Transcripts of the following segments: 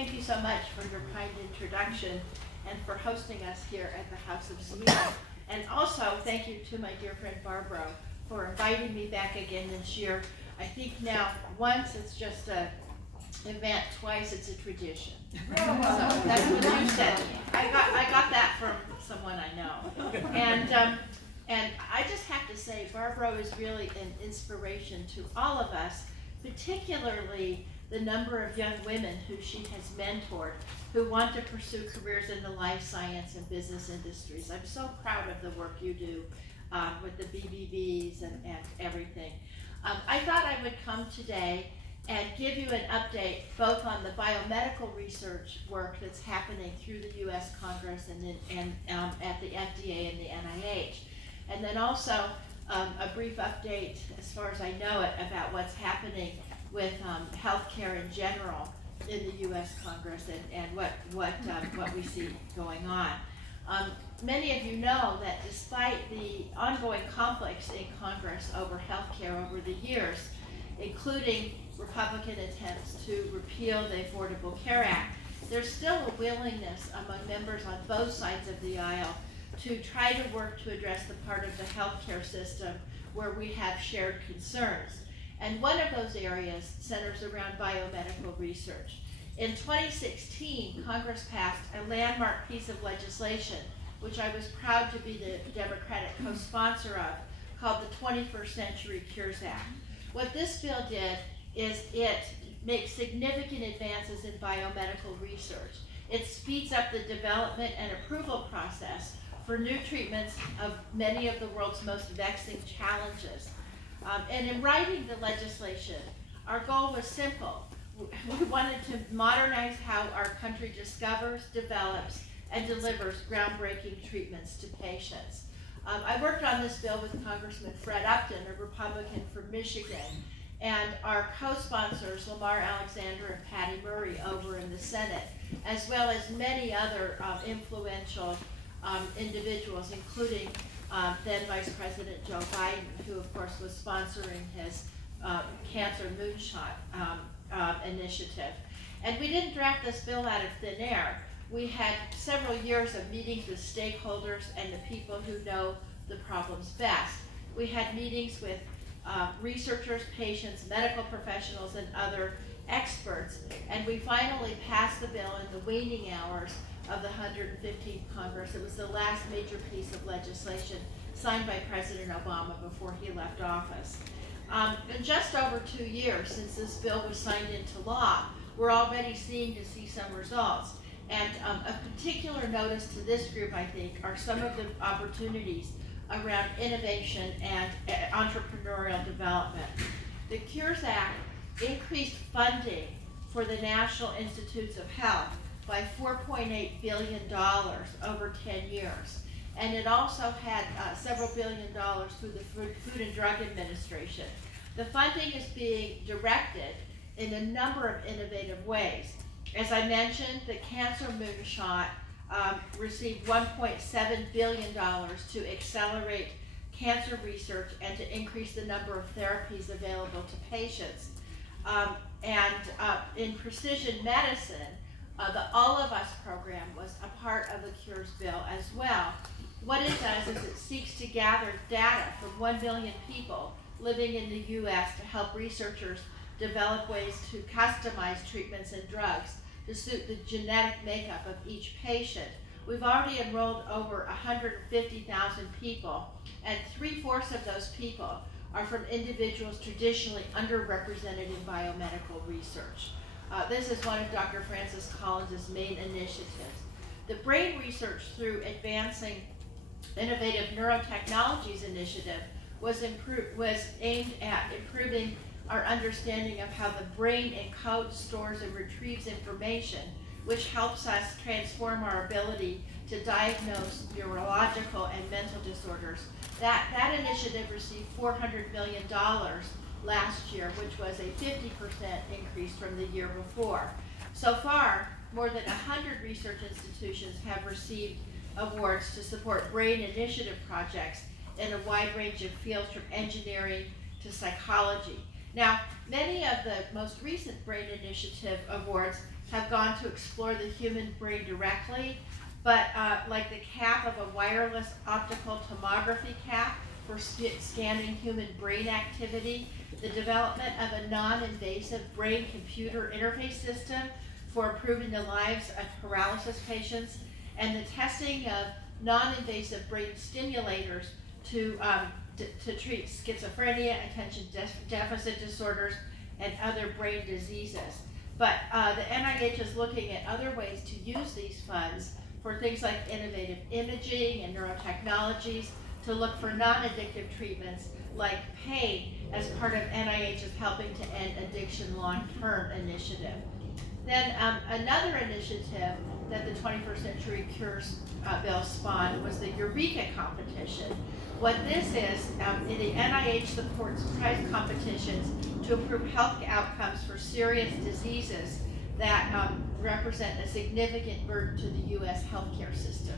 thank you so much for your kind introduction and for hosting us here at the House of Sweden. And also, thank you to my dear friend Barbro for inviting me back again this year. I think now, once it's just an event, twice it's a tradition. So that's what you said. I got that from someone I know. And I just have to say, Barbro is really an inspiration to all of us, particularly the number of young women who she has mentored who want to pursue careers in the life science and business industries. I'm so proud of the work you do with the BBBs and everything. I thought I would come today and give you an update both on the biomedical research work that's happening through the U.S. Congress and at the FDA and the NIH. And then also a brief update, as far as I know it, about what's happening with healthcare in general in the U.S. Congress and what we see going on. Many of you know that despite the ongoing conflicts in Congress over healthcare over the years, including Republican attempts to repeal the Affordable Care Act, there's still a willingness among members on both sides of the aisle to try to work to address the part of the healthcare system where we have shared concerns. And one of those areas centers around biomedical research. In 2016, Congress passed a landmark piece of legislation, which I was proud to be the Democratic co-sponsor of, called the 21st Century Cures Act. What this bill did is it makes significant advances in biomedical research. It speeds up the development and approval process for new treatments of many of the world's most vexing challenges. And in writing the legislation, our goal was simple. We wanted to modernize how our country discovers, develops, and delivers groundbreaking treatments to patients. I worked on this bill with Congressman Fred Upton, a Republican from Michigan, and our co-sponsors, Lamar Alexander and Patty Murray over in the Senate, as well as many other influential individuals, including then Vice President Joe Biden, who of course was sponsoring his cancer moonshot initiative. And we didn't draft this bill out of thin air. We had several years of meetings with stakeholders and the people who know the problems best. We had meetings with researchers, patients, medical professionals, and other experts, and we finally passed the bill in the waning hours of the 115th Congress. It was the last major piece of legislation signed by President Obama before he left office. In just over 2 years since this bill was signed into law, we're already seeing some results. And a particular notice to this group, I think, are some of the opportunities around innovation and entrepreneurial development. The Cures Act increased funding for the National Institutes of Health by $4.8 billion over 10 years. And it also had several $1 billion through the Food and Drug Administration. The funding is being directed in a number of innovative ways. As I mentioned, the Cancer Moonshot received $1.7 billion to accelerate cancer research and to increase the number of therapies available to patients. In precision medicine, the All of Us program was a part of the Cures bill as well. What it does is it seeks to gather data from 1 million people living in the U.S. to help researchers develop ways to customize treatments and drugs to suit the genetic makeup of each patient. We've already enrolled over 150,000 people, and 3/4 of those people are from individuals traditionally underrepresented in biomedical research. This is one of Dr. Francis Collins' main initiatives. The Brain Research through Advancing Innovative Neurotechnologies initiative was aimed at improving our understanding of how the brain encodes, stores, and retrieves information, which helps us transform our ability to diagnose neurological and mental disorders. That initiative received $400 million last year, which was a 50% increase from the year before. So far, more than 100 research institutions have received awards to support brain initiative projects in a wide range of fields from engineering to psychology. Now, many of the most recent Brain Initiative awards have gone to explore the human brain directly, but like the cap of a wireless optical tomography cap for scanning human brain activity, the development of a non-invasive brain-computer interface system for improving the lives of paralysis patients, and the testing of non-invasive brain stimulators to treat schizophrenia, attention deficit disorders, and other brain diseases. But the NIH is looking at other ways to use these funds for things like innovative imaging and neurotechnologies to look for non-addictive treatments like pain as part of NIH's Helping to End Addiction Long-Term initiative. Then another initiative that the 21st Century Cures bill spawned was the Eureka competition. What this is, the NIH supports prize competitions to improve health outcomes for serious diseases that represent a significant burden to the U.S. healthcare system.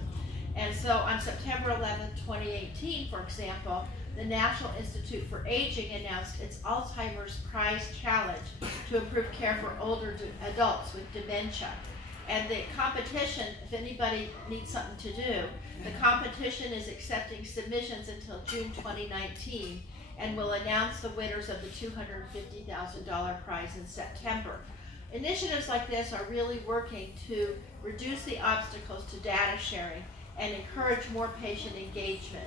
And so on September 11, 2018, for example, the National Institute for Aging announced its Alzheimer's Prize Challenge to improve care for older adults with dementia. And the competition, if anybody needs something to do, the competition is accepting submissions until June 2019 and will announce the winners of the $250,000 prize in September. Initiatives like this are really working to reduce the obstacles to data sharing and encourage more patient engagement.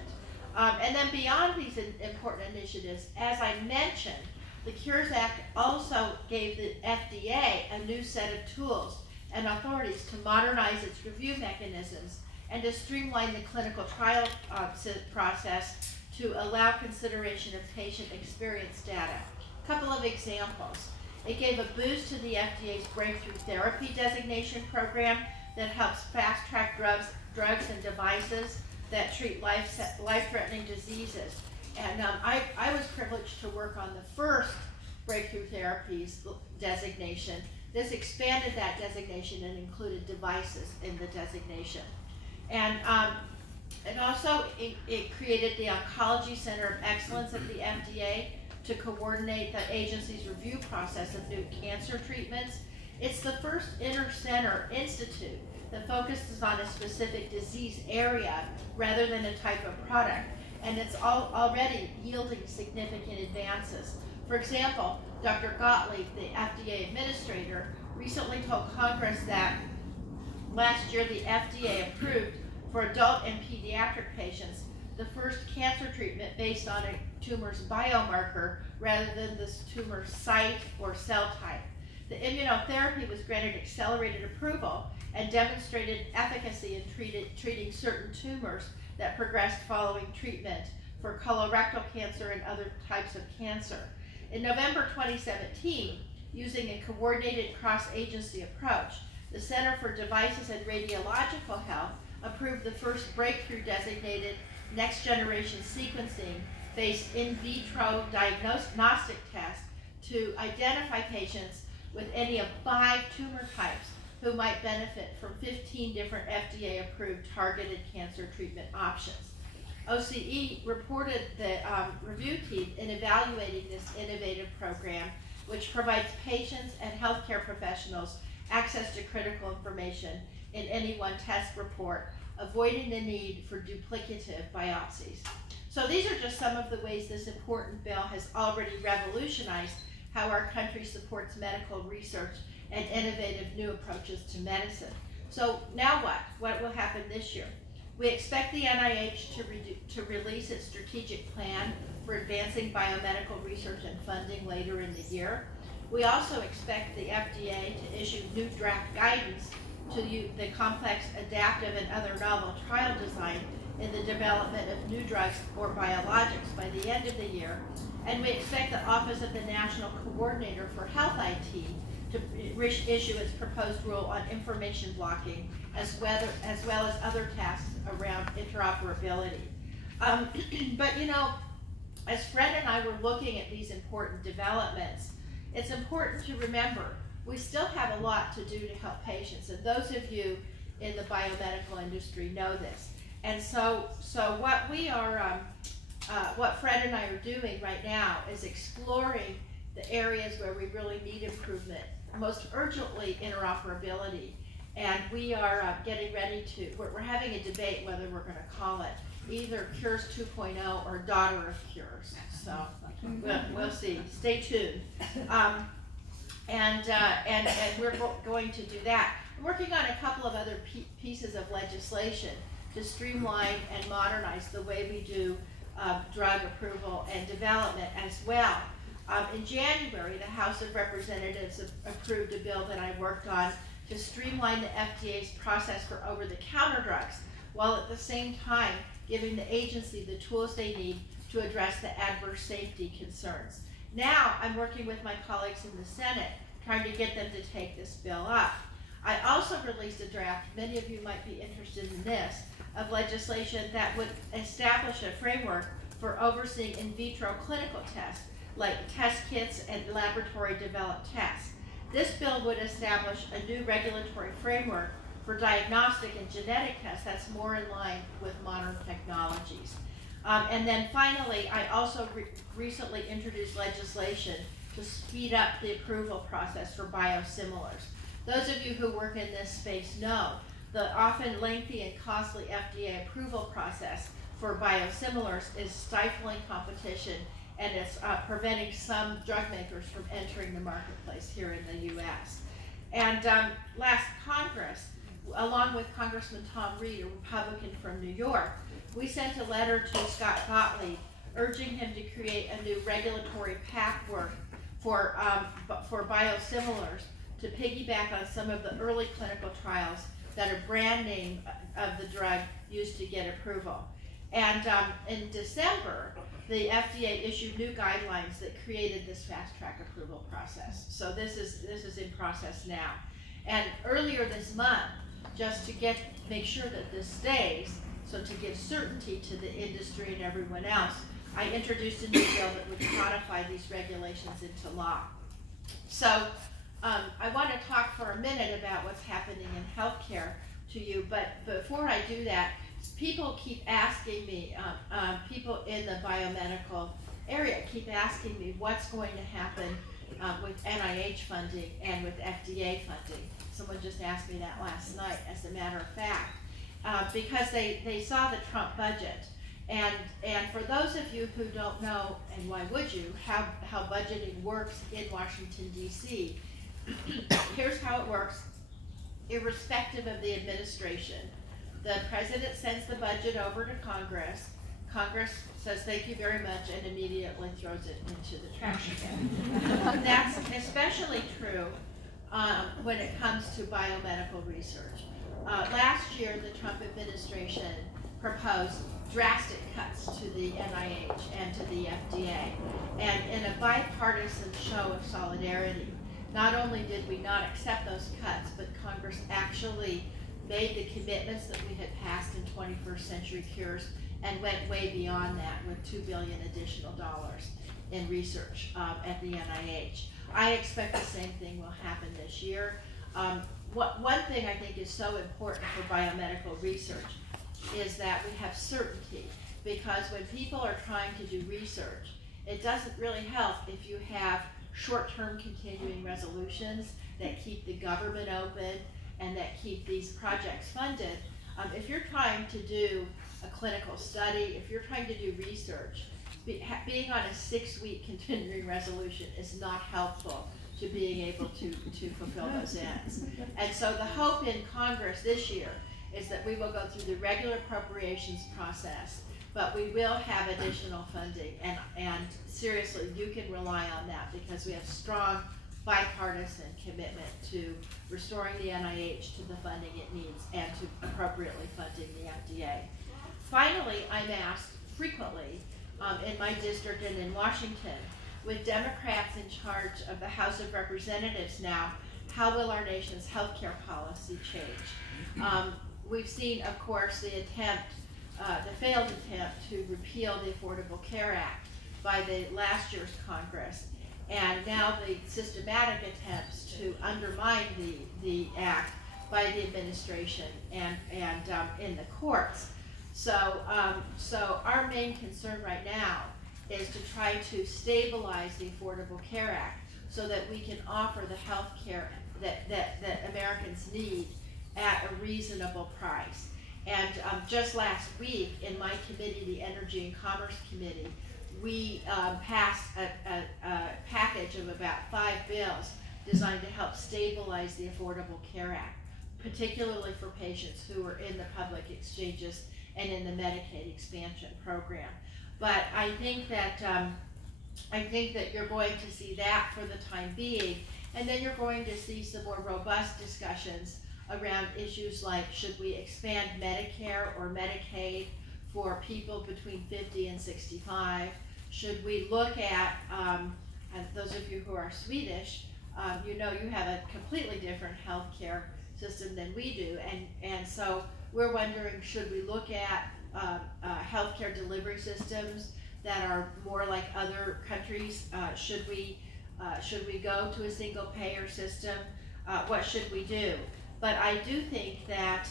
And then beyond these important initiatives, as I mentioned, the Cures Act also gave the FDA a new set of tools and authorities to modernize its review mechanisms and to streamline the clinical trial process to allow consideration of patient experience data. A couple of examples. It gave a boost to the FDA's Breakthrough Therapy Designation program that helps fast-track drugs and devices that treat life-threatening diseases. And I was privileged to work on the first Breakthrough Therapies designation. This expanded that designation and included devices in the designation. And also it created the Oncology Center of Excellence at the FDA to coordinate the agency's review process of new cancer treatments. It's the first inter-center institute that focuses on a specific disease area rather than a type of product, and it's already yielding significant advances. For example, Dr. Gottlieb, the FDA administrator, recently told Congress that last year the FDA approved for adult and pediatric patients the first cancer treatment based on a tumor's biomarker rather than this tumor's site or cell type. The immunotherapy was granted accelerated approval and demonstrated efficacy in treating certain tumors that progressed following treatment for colorectal cancer and other types of cancer. In November 2017, using a coordinated cross-agency approach, the Center for Devices and Radiological Health approved the first breakthrough designated next-generation sequencing-based in vitro diagnostic test to identify patients with any of 5 tumor types who might benefit from 15 different FDA-approved targeted cancer treatment options. OCE reported the review team in evaluating this innovative program, which provides patients and healthcare professionals access to critical information in any one test report, avoiding the need for duplicative biopsies. So these are just some of the ways this important bill has already revolutionized how our country supports medical research and innovative new approaches to medicine. So now what? What will happen this year? We expect the NIH to release its strategic plan for advancing biomedical research and funding later in the year. We also expect the FDA to issue new draft guidance to the complex, adaptive, and other novel trial design in the development of new drugs or biologics by the end of the year. And we expect the Office of the National Coordinator for Health IT to issue its proposed rule on information blocking, as well as other tasks around interoperability. But you know, as Fred and I were looking at these important developments, it's important to remember we still have a lot to do to help patients, and those of you in the biomedical industry know this. And so what we are, what Fred and I are doing right now is exploring the areas where we really need improvement, most urgently interoperability. And we are getting ready to, we're having a debate whether we're going to call it either Cures 2.0 or Daughter of Cures. So we'll see. Stay tuned. And we're going to do that. I'm working on a couple of other pieces of legislation to streamline and modernize the way we do drug approval and development as well. In January, the House of Representatives approved a bill that I worked on to streamline the FDA's process for over-the-counter drugs, while at the same time giving the agency the tools they need to address the adverse safety concerns. Now, I'm working with my colleagues in the Senate, trying to get them to take this bill up. I also released a draft, many of you might be interested in this, of legislation that would establish a framework for overseeing in vitro clinical tests, like test kits and laboratory developed tests. This bill would establish a new regulatory framework for diagnostic and genetic tests that's more in line with modern technologies. And then finally, I also recently introduced legislation to speed up the approval process for biosimilars. Those of you who work in this space know the often lengthy and costly FDA approval process for biosimilars is stifling competition, and it's preventing some drug makers from entering the marketplace here in the U.S. And last Congress, along with Congressman Tom Reed, a Republican from New York, we sent a letter to Scott Gottlieb urging him to create a new regulatory pathway for biosimilars to piggyback on some of the early clinical trials that are brand name of the drug used to get approval. And in December, the FDA issued new guidelines that created this fast-track approval process. So this is in process now. And earlier this month, just to make sure that this stays, so to give certainty to the industry and everyone else, I introduced a new bill that would codify these regulations into law. So I want to talk for a minute about what's happening in healthcare to you, but before I do that, people keep asking me, people in the biomedical area keep asking me what's going to happen with NIH funding and with FDA funding. Someone just asked me that last night, as a matter of fact, because they saw the Trump budget. And for those of you who don't know, and why would you, how budgeting works in Washington, D.C., here's how it works. Irrespective of the administration, the president sends the budget over to Congress. Congress says thank you very much and immediately throws it into the trash can. That's especially true when it comes to biomedical research. Last year, the Trump administration proposed drastic cuts to the NIH and to the FDA. And in a bipartisan show of solidarity, not only did we not accept those cuts, but Congress actually made the commitments that we had passed in 21st Century Cures and went way beyond that with $2 billion additional in research at the NIH. I expect the same thing will happen this year. One thing I think is so important for biomedical research is that we have certainty, because when people are trying to do research, it doesn't really help if you have short-term continuing resolutions that keep the government open and that keep these projects funded. If you're trying to do a clinical study, if you're trying to do research, being on a 6-week continuing resolution is not helpful to being able to fulfill those ends. And so the hope in Congress this year is that we will go through the regular appropriations process, but we will have additional funding, and seriously, you can rely on that, because we have strong bipartisan commitment to restoring the NIH to the funding it needs and to appropriately funding the FDA. Finally, I'm asked frequently in my district and in Washington, with Democrats in charge of the House of Representatives now, how will our nation's healthcare policy change? We've seen, of course, the failed attempt to repeal the Affordable Care Act by the last year's Congress, and now the systematic attempts to undermine the act by the administration and in the courts. So our main concern right now is to try to stabilize the Affordable Care Act so that we can offer the health care that Americans need at a reasonable price. And just last week in my committee, the Energy and Commerce Committee, we passed a package of about 5 bills designed to help stabilize the Affordable Care Act, particularly for patients who are in the public exchanges and in the Medicaid expansion program. But I think that you're going to see that for the time being, and then you're going to see some more robust discussions around issues like, should we expand Medicare or Medicaid for people between 50 and 65? Should we look at, and those of you who are Swedish, you know you have a completely different health care system than we do, and so we're wondering, should we look at healthcare delivery systems that are more like other countries? Should we go to a single payer system? What should we do? But I do think that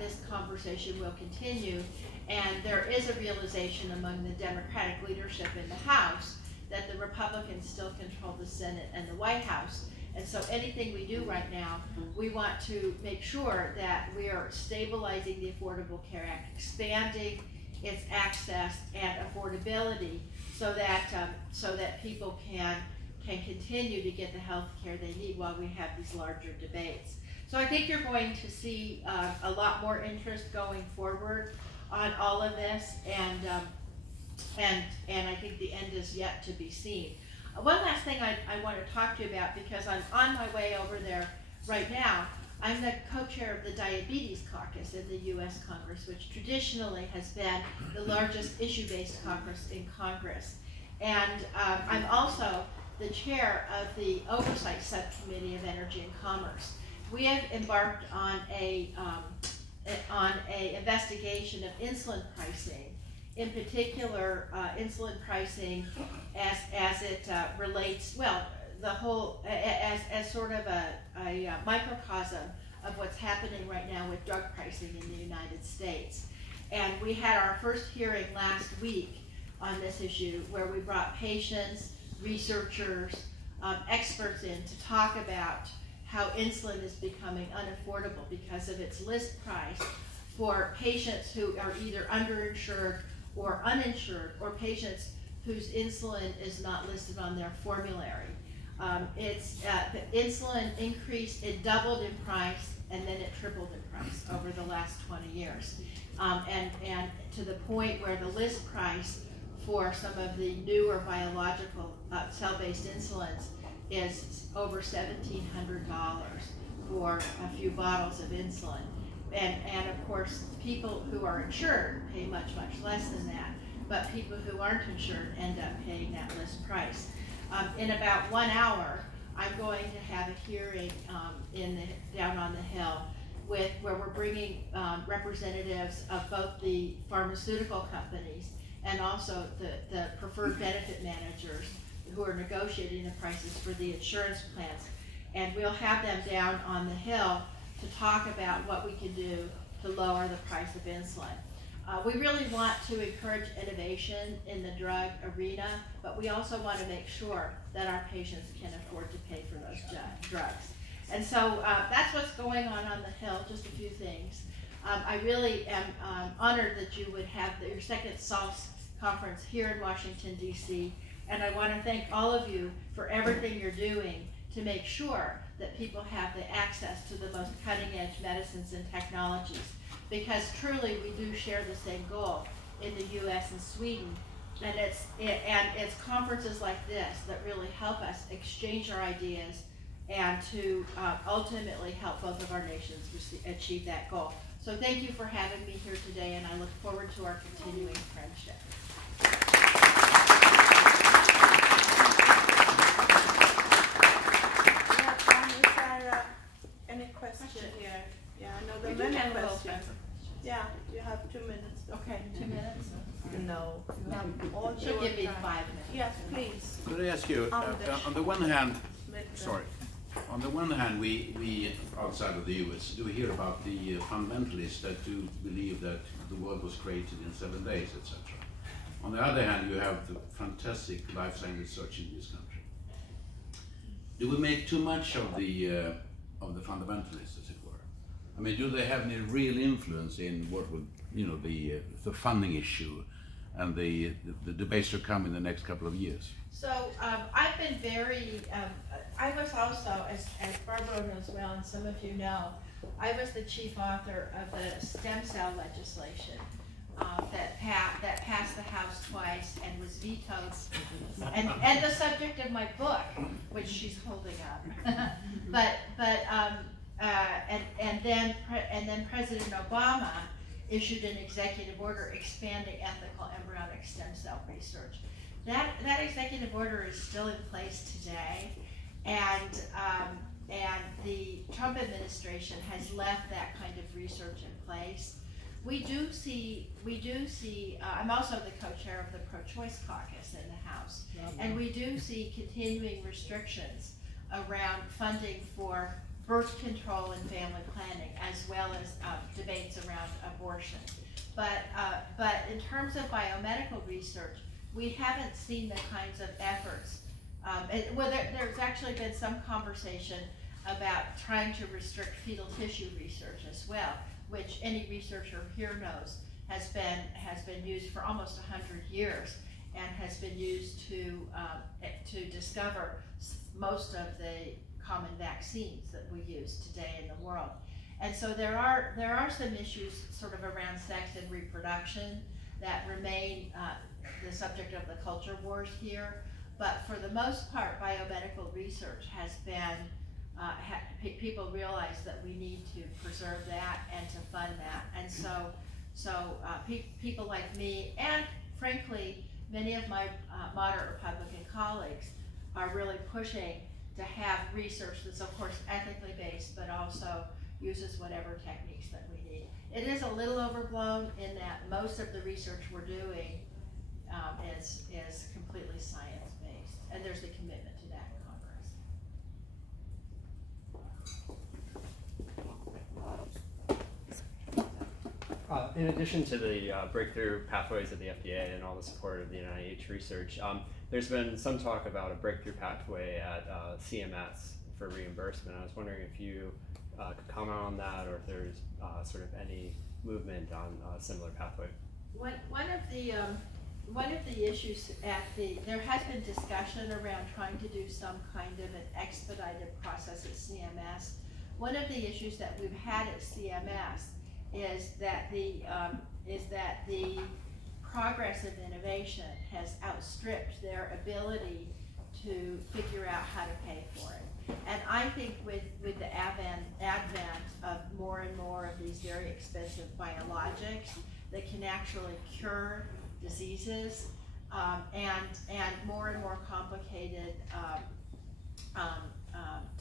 this conversation will continue, and there is a realization among the Democratic leadership in the House that the Republicans still control the Senate and the White House. And so anything we do right now, we want to make sure that we are stabilizing the Affordable Care Act, expanding its access and affordability so that people can continue to get the health care they need while we have these larger debates. So I think you're going to see a lot more interest going forward on all of this, and I think the end is yet to be seen. One last thing I want to talk to you about, because I'm on my way over there right now. I'm the co-chair of the Diabetes Caucus in the U.S. Congress, which traditionally has been the largest issue-based caucus in Congress. And I'm also the chair of the Oversight Subcommittee of Energy and Commerce. We have embarked on a investigation of insulin pricing, in particular insulin pricing as it relates, well, the whole, as sort of a microcosm of what's happening right now with drug pricing in the United States. And we had our first hearing last week on this issue, where we brought patients, researchers, experts in to talk about how insulin is becoming unaffordable because of its list price for patients who are either underinsured or uninsured, or patients whose insulin is not listed on their formulary. The insulin increased, it doubled in price, and then it tripled in price over the last 20 years. And to the point where the list price for some of the newer biological cell-based insulins is over $1,700 for a few bottles of insulin. And of course, people who are insured pay much, much less than that, but people who aren't insured end up paying that list price. In about 1 hour, I'm going to have a hearing down on the Hill where we're bringing representatives of both the pharmaceutical companies and also the preferred benefit managers who are negotiating the prices for the insurance plans. And we'll have them down on the Hill to talk about what we can do to lower the price of insulin. We really want to encourage innovation in the drug arena, but we also want to make sure that our patients can afford to pay for those drugs. And so that's what's going on the Hill, just a few things. I really am honored that you would have your second SALSS conference here in Washington, D.C., and I want to thank all of you for everything you're doing to make sure that people have the access to the most cutting-edge medicines and technologies, because truly we do share the same goal in the U.S. and Sweden, and it's conferences like this that really help us exchange our ideas and to ultimately help both of our nations achieve that goal. So thank you for having me here today, and I look forward to our continuing friendship. Any question here? Yeah, I know there are many questions. Yeah, you have 2 minutes. Okay, 2 minutes? No, not all. She'll give me 5 minutes. Yes, please. Could I ask you, on the one hand, on the one hand, we outside of the US do hear about the fundamentalists that do believe that the world was created in 7 days, etc. On the other hand, you have the fantastic life science research in this country. Do we make too much of the fundamentalists, as it were? I mean, do they have any real influence in what would, you know, the funding issue and the debates to come in the next couple of years? So I've been very, I was also, as Barbro knows well, and some of you know, I was the chief author of the stem cell legislation that passed the House twice and was vetoed, and the subject of my book, which she's holding up. And then President Obama issued an executive order expanding ethical embryonic stem cell research. That executive order is still in place today, and the Trump administration has left that kind of research in place. We do see. I'm also the co-chair of the pro-choice caucus in the House, and we do see continuing restrictions around funding for birth control and family planning, as well as debates around abortion. But in terms of biomedical research, we haven't seen the kinds of efforts. There's actually been some conversation about trying to restrict fetal tissue research as well, which any researcher here knows has been used for almost 100 years and has been used to discover most of the common vaccines that we use today in the world. And so there are some issues sort of around sex and reproduction that remain the subject of the culture wars here. But for the most part, biomedical research has been, people realize that we need to preserve that and to fund that. And so people like me, and frankly, many of my moderate Republican colleagues are really pushing to have research that's of course ethically based, but also uses whatever techniques that we need. It is a little overblown in that most of the research we're doing is completely science-based, and there's a commitment to that in Congress. In addition to the breakthrough pathways of the FDA and all the support of the NIH research, there's been some talk about a breakthrough pathway at CMS for reimbursement. I was wondering if you could comment on that, or if there's sort of any movement on a similar pathway. One of the issues there has been discussion around trying to do some kind of an expedited process at CMS. One of the issues that we've had at CMS is that the progress of innovation has outstripped their ability to figure out how to pay for it. And I think with the advent of more and more of these very expensive biologics that can actually cure diseases, and more complicated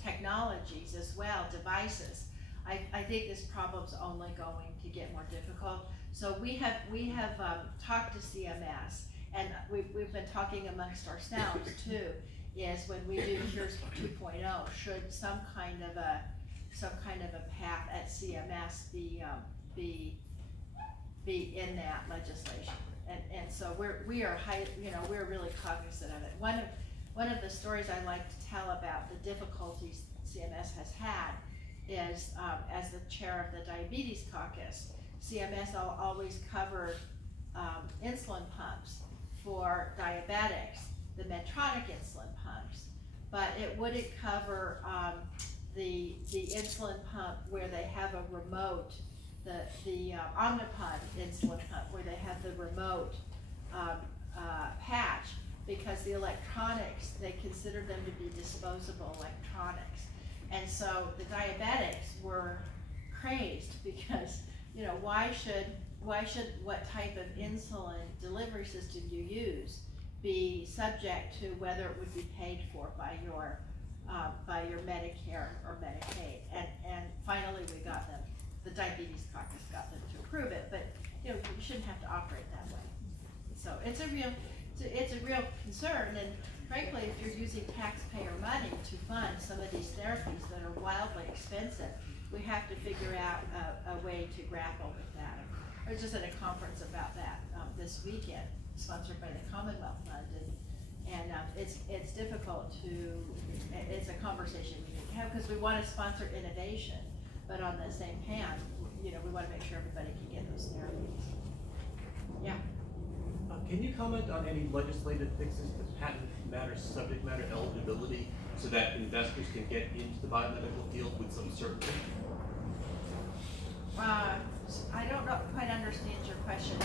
technologies as well, devices, I think this problem's only going to get more difficult. So we have talked to CMS, and we've been talking amongst ourselves too. Is when we do Cures 2.0, should some kind of a path at CMS be in that legislation? And so we're really cognizant of it. One of the stories I like to tell about the difficulties CMS has had is, as the chair of the Diabetes Caucus, CMS always covered insulin pumps for diabetics, the Medtronic insulin pumps, but it wouldn't cover the insulin pump where they have a remote, the Omnipod insulin pump where they have the remote patch, because the electronics, they considered them to be disposable electronics. And so the diabetics were crazed because, why should what type of insulin delivery system you use be subject to whether it would be paid for by your Medicare or Medicaid? And finally we got them, the Diabetes Caucus got them to approve it, but you shouldn't have to operate that way. So it's a real concern, and frankly, if you're using taxpayer money to fund some of these therapies that are wildly expensive, we have to figure out a way to grapple with that. I was just at a conference about that this weekend, sponsored by the Commonwealth Fund, and it's difficult to, it's a conversation we need to have, because we want to sponsor innovation, but on the same hand, we want to make sure everybody can get those therapies. Yeah. Can you comment on any legislative fixes to patent matter, subject matter eligibility, so that investors can get into the biomedical field with some certainty? I don't quite understand your question.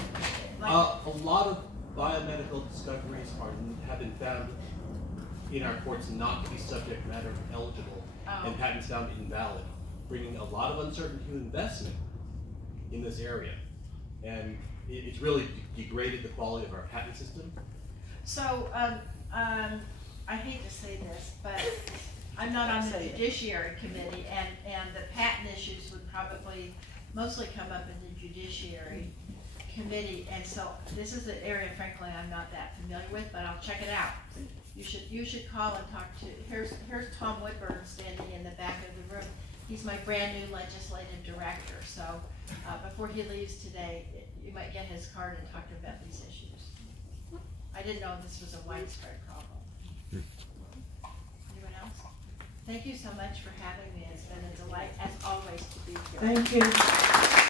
A lot of biomedical discoveries have been found in our courts not to be subject matter eligible, and patents found invalid, bringing a lot of uncertainty to investment in this area. And it's really degraded the quality of our patent system. So, I hate to say this, but I'm not on the Judiciary Committee, and the patent issues would probably mostly come up in the Judiciary Committee, and so this is an area, frankly, I'm not that familiar with, but I'll check it out. You should call and talk to, here's Tom Woodburn standing in the back of the room. He's my brand new legislative director, so before he leaves today, you might get his card and talk to him about these issues. I didn't know this was a widespread problem. Anyone else? Thank you so much for having me. It's been a delight, as always, to be here. Thank you.